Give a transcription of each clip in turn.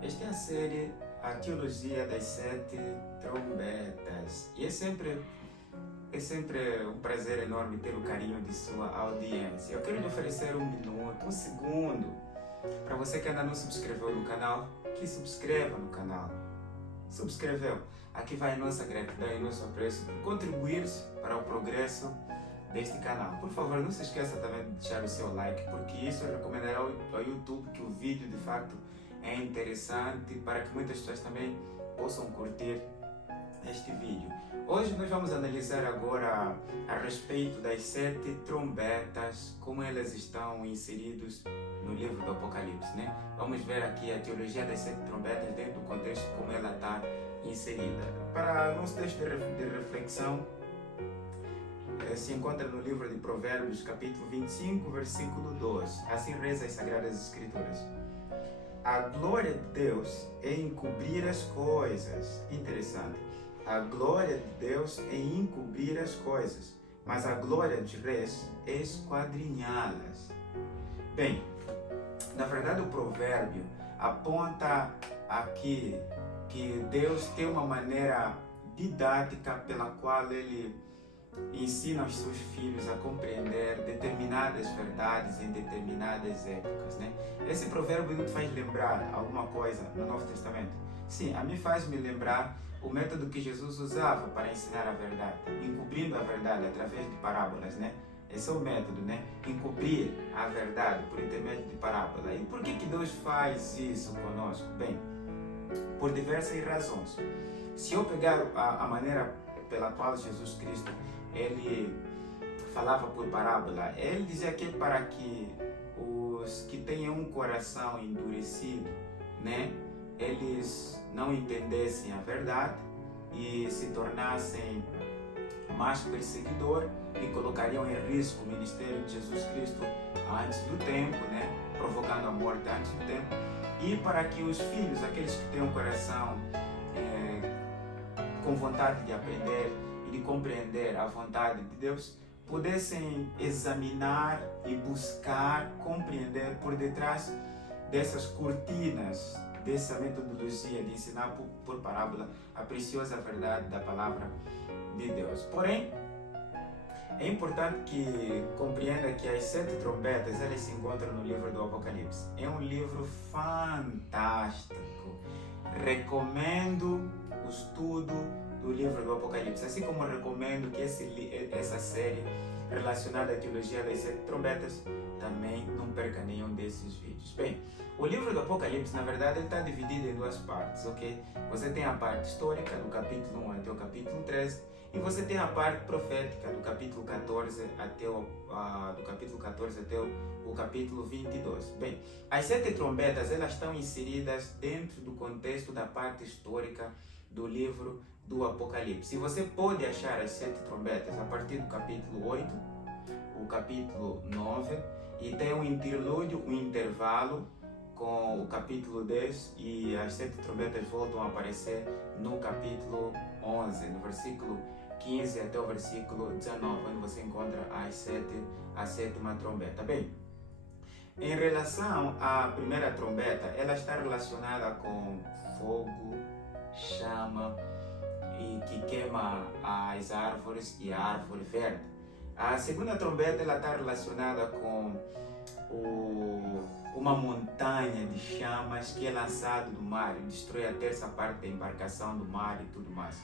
Esta é a série A Teologia das Sete Trombetas. E é sempre um prazer enorme ter o carinho de sua audiência. Eu quero lhe oferecer um minuto, um segundo, para você que ainda não subscreveu no canal, que subscreva no canal. Subscreveu? Aqui vai a nossa gratidão e nosso apreço por contribuir para o progresso deste canal. Por favor, não se esqueça também de deixar o seu like, porque isso recomendará ao YouTube que o vídeo de facto é interessante para que muitas pessoas também possam curtir este vídeo. Hoje nós vamos analisar agora a respeito das sete trombetas, como elas estão inseridas no livro do Apocalipse, né? Vamos ver aqui a teologia das sete trombetas dentro do contexto como ela está inserida. Para nosso texto de reflexão, se encontra no livro de Provérbios, capítulo 25, versículo 12. Assim reza as Sagradas Escrituras. A glória de Deus é encobrir as coisas. Interessante. A glória de Deus é encobrir as coisas, mas a glória dos reis é esquadrinhá-las. Bem, na verdade o provérbio aponta aqui que Deus tem uma maneira didática pela qual Ele ensina os seus filhos a compreender determinadas verdades em determinadas épocas, né? Esse provérbio não te faz lembrar alguma coisa no Novo Testamento? Sim, a mim faz me lembrar o método que Jesus usava para ensinar a verdade, encobrindo a verdade através de parábolas, né? Esse é o método, né? Encobrir a verdade por intermédio de parábola. E por que Deus faz isso conosco? Bem, por diversas razões. Se eu pegar a maneira pela qual Jesus Cristo ele falava por parábola, ele dizia que para que os que tenham um coração endurecido, né, eles não entendessem a verdade e se tornassem mais perseguidor e colocariam em risco o ministério de Jesus Cristo antes do tempo, né, provocando a morte antes do tempo, e para que os filhos, aqueles que têm um coração com vontade de aprender e de compreender a vontade de Deus, pudessem examinar e buscar compreender por detrás dessas cortinas, dessa metodologia de ensinar por parábola a preciosa verdade da palavra de Deus. Porém, é importante que compreenda que as sete trombetas elas se encontram no livro do Apocalipse. É um livro fantástico. Recomendo o estudo do livro do Apocalipse, assim como recomendo que essa série relacionada à teologia das sete trombetas também não perca nenhum desses vídeos. Bem, o livro do Apocalipse, na verdade, ele está dividido em duas partes, ok? Você tem a parte histórica, do capítulo 1 até o capítulo 13, e você tem a parte profética, do capítulo 14 até o capítulo 22. Bem, as sete trombetas, elas estão inseridas dentro do contexto da parte histórica do livro do Apocalipse. E você pode achar as sete trombetas a partir do capítulo 8, o capítulo 9, e tem um interlúdio, um intervalo com o capítulo 10, e as sete trombetas voltam a aparecer no capítulo 11, no versículo 15 até o versículo 19, onde você encontra a sétima trombeta. Bem, em relação à primeira trombeta, ela está relacionada com fogo, chama e que queima as árvores e a árvore verde. A segunda trombeta ela está relacionada com uma montanha de chamas que é lançada do mar e destrói a terça parte da embarcação do mar e tudo mais.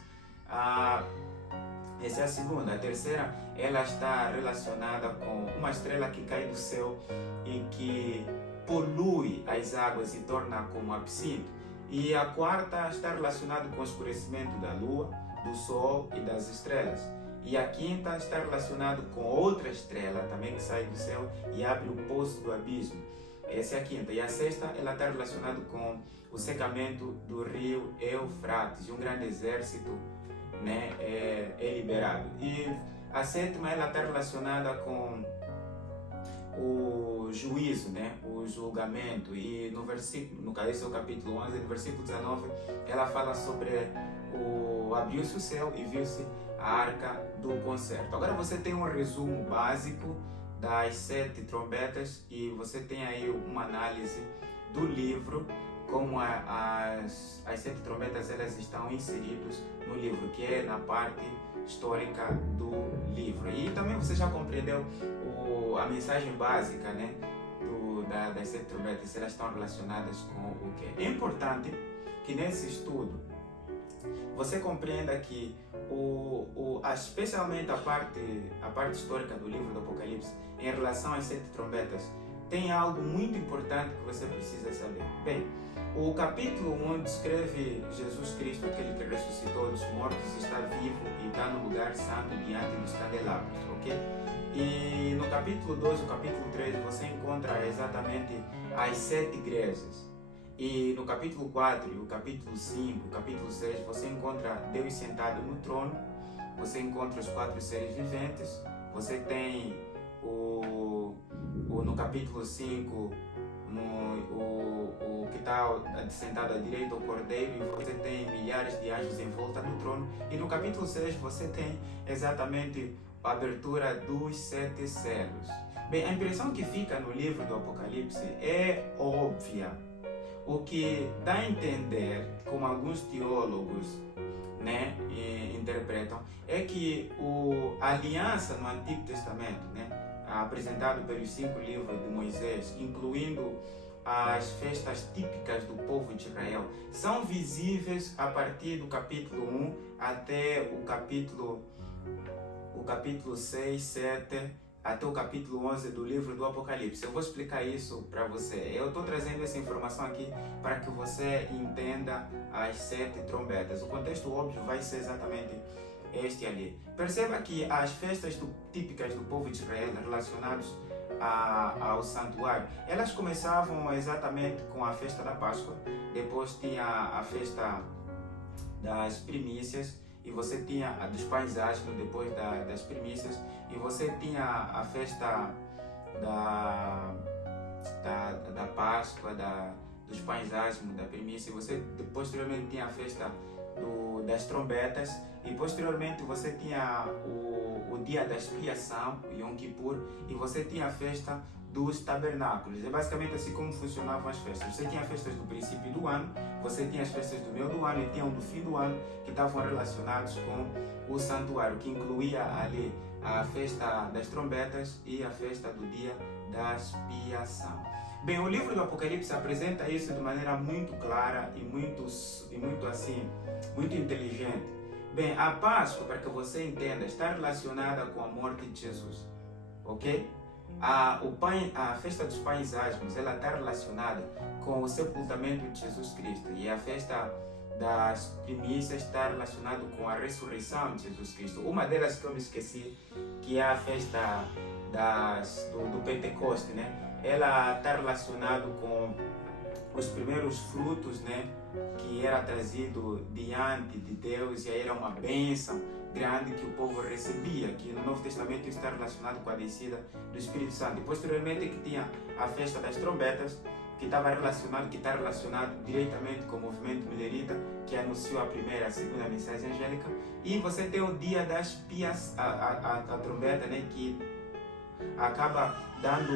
Essa é a segunda. A terceira ela está relacionada com uma estrela que cai do céu e que polui as águas e torna como absinto. E a quarta está relacionada com o escurecimento da lua, do sol e das estrelas. E a quinta está relacionada com outra estrela também que sai do céu e abre o poço do abismo. Essa é a quinta. E a sexta ela está relacionada com o secamento do rio Eufrates. E um grande exército, né, é liberado. E a sétima ela está relacionada com o juízo, né, o julgamento, e no versículo, no caso esse é o capítulo 11, no versículo 19, ela fala sobre abriu-se o céu e viu-se a arca do concerto. Agora você tem um resumo básico das sete trombetas e você tem aí uma análise do livro, como as 7 trombetas, elas estão inseridas no livro, que é na parte histórica do livro. E também você já compreendeu a mensagem básica, né, das 7 trombetas, elas estão relacionadas com o quê? É importante que nesse estudo você compreenda que especialmente a parte histórica do livro do Apocalipse em relação às 7 trombetas tem algo muito importante que você precisa saber. Bem, o capítulo 1 descreve Jesus Cristo, aquele que ressuscitou dos mortos, está vivo e está no lugar santo diante dos candelabros, ok? E no capítulo 2, o capítulo 3, você encontra exatamente as 7 igrejas. E no capítulo 4, o capítulo 5, o capítulo 6, você encontra Deus sentado no trono, você encontra os 4 seres viventes, você tem no capítulo 5, o que está sentado à direita, o cordeiro, e você tem milhares de anjos em volta do trono. E no capítulo 6 você tem exatamente a abertura dos 7 selos. Bem, a impressão que fica no livro do Apocalipse é óbvia. O que dá a entender, como alguns teólogos, né, interpretam, é que a aliança no Antigo Testamento, né, apresentado pelos 5 livros de Moisés, incluindo as festas típicas do povo de Israel, são visíveis a partir do capítulo 1 até o capítulo 6, 7, até o capítulo 11 do livro do Apocalipse. Eu vou explicar isso para você. Eu estou trazendo essa informação aqui para que você entenda as 7 trombetas. O contexto óbvio vai ser exatamente este ali. Perceba que as festas típicas do povo de Israel relacionadas ao santuário, elas começavam exatamente com a festa da Páscoa, depois tinha a festa das primícias, e você tinha a dos pães asmos depois das primícias, e você tinha a festa da Páscoa, dos pães asmos, da primícia, e você posteriormente tinha a festa das trombetas, e posteriormente você tinha o dia da expiação, Yom Kippur, e você tinha a festa dos tabernáculos. É basicamente assim como funcionavam as festas. Você tinha festas do princípio do ano, você tinha as festas do meio do ano e tinha do fim do ano, que estavam relacionados com o santuário, que incluía ali a festa das trombetas e a festa do dia da expiação. Bem, o livro do Apocalipse apresenta isso de maneira muito clara e muito inteligente. Bem, a Páscoa, para que você entenda, está relacionada com a morte de Jesus, ok? A festa dos pães asmos, ela está relacionada com o sepultamento de Jesus Cristo, e a festa das primícias está relacionada com a ressurreição de Jesus Cristo. Uma delas que eu me esqueci, que é a festa do Pentecoste, né? Ela está relacionada com os primeiros frutos, né, que era trazido diante de Deus, e aí era uma bênção grande que o povo recebia, que no Novo Testamento está relacionado com a descida do Espírito Santo. E posteriormente que tinha a festa das trombetas, que está relacionado diretamente com o movimento milerita, que anunciou a primeira e a segunda mensagem angélica. E você tem o dia das pias, a trombeta, né, que acaba dando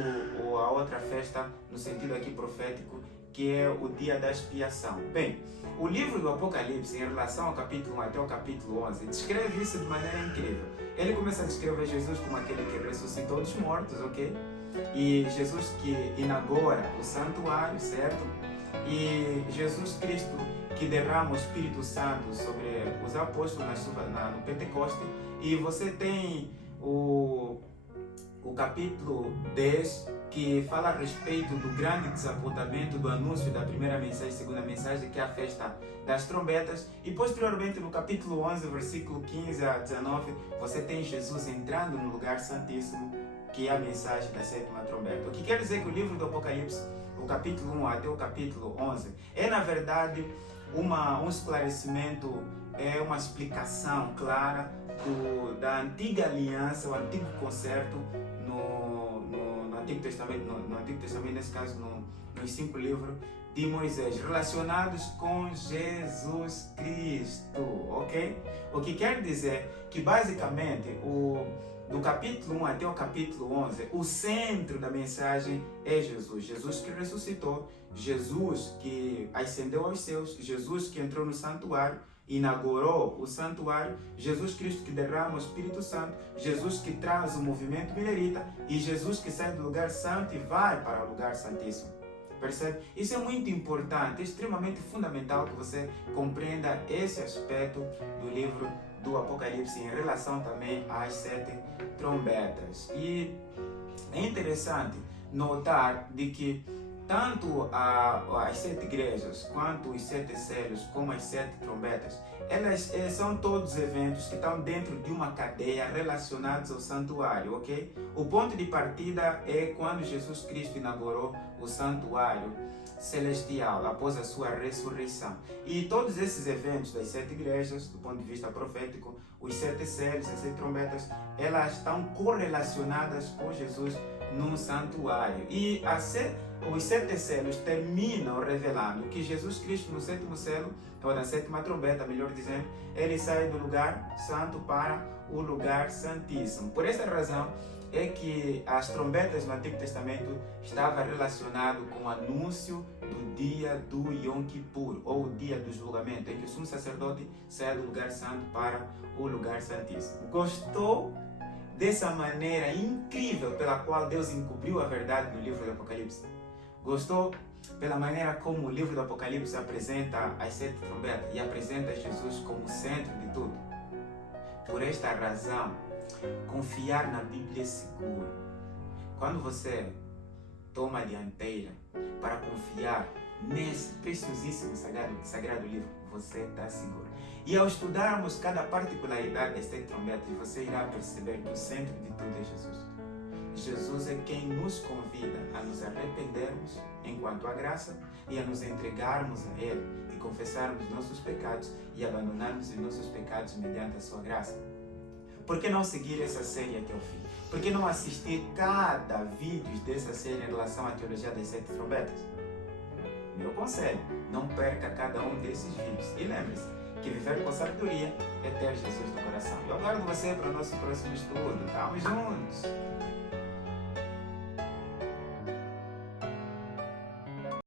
a outra festa no sentido aqui profético, que é o dia da expiação. Bem, o livro do Apocalipse, em relação ao capítulo 1 até o capítulo 11, descreve isso de maneira incrível. Ele começa a descrever Jesus como aquele que ressuscitou dos mortos, ok? E Jesus que inaugura o santuário, certo? E Jesus Cristo que derrama o Espírito Santo sobre os apóstolos no Pentecoste. E você tem o capítulo 10, que fala a respeito do grande desapontamento do anúncio da primeira mensagem e segunda mensagem, que é a festa das trombetas. E posteriormente, no capítulo 11, versículo 15 a 19, você tem Jesus entrando no lugar santíssimo, que é a mensagem da sétima trombeta. O que quer dizer que o livro do Apocalipse, o capítulo 1 até o capítulo 11, é na verdade um esclarecimento, é uma explicação clara da antiga aliança, o antigo concerto no Antigo Testamento, nesse caso nos 5 livros de Moisés, relacionados com Jesus Cristo, ok? O que quer dizer que basicamente do capítulo 1 até o capítulo 11, o centro da mensagem é Jesus. Jesus que ressuscitou, Jesus que ascendeu aos céus, Jesus que entrou no santuário, inaugurou o santuário, Jesus Cristo que derrama o Espírito Santo, Jesus que traz o movimento milerita e Jesus que sai do lugar santo e vai para o lugar santíssimo. Percebe? Isso é muito importante, é extremamente fundamental que você compreenda esse aspecto do livro do Apocalipse em relação também às 7 trombetas. E é interessante notar de que tanto as 7 igrejas, quanto os 7 selos, como as 7 trombetas, elas são todos eventos que estão dentro de uma cadeia relacionados ao santuário, ok? O ponto de partida é quando Jesus Cristo inaugurou o santuário celestial, após a sua ressurreição. E todos esses eventos das 7 igrejas, do ponto de vista profético, os 7 selos, as 7 trombetas, elas estão correlacionadas com Jesus no santuário. E os 7 selos terminam revelando que Jesus Cristo no 7º selo, ou na 7ª trombeta, melhor dizendo, ele sai do lugar santo para o lugar santíssimo. Por essa razão é que as trombetas no Antigo Testamento estavam relacionadas com o anúncio do dia do Yom Kippur, ou o dia do julgamento, em que o sumo sacerdote sai do lugar santo para o lugar santíssimo. Gostou dessa maneira incrível pela qual Deus encobriu a verdade no livro do Apocalipse? Gostou pela maneira como o livro do Apocalipse apresenta as 7 trombetas e apresenta Jesus como o centro de tudo? Por esta razão, confiar na Bíblia é seguro. Quando você toma a dianteira para confiar nesse preciosíssimo sagrado livro, você está seguro. E ao estudarmos cada particularidade das 7 trombetas, você irá perceber que o centro de tudo é Jesus. Jesus é quem nos convida a nos arrependermos enquanto à graça e a nos entregarmos a Ele e confessarmos nossos pecados e abandonarmos os nossos pecados mediante a sua graça. Por que não seguir essa série até o fim? Por que não assistir cada vídeo dessa série em relação à teologia das 7 trombetas? Meu conselho, não perca cada um desses vídeos. E lembre-se que viver com sabedoria é ter Jesus no coração. Eu aguardo você para o nosso próximo estudo. Estamos juntos!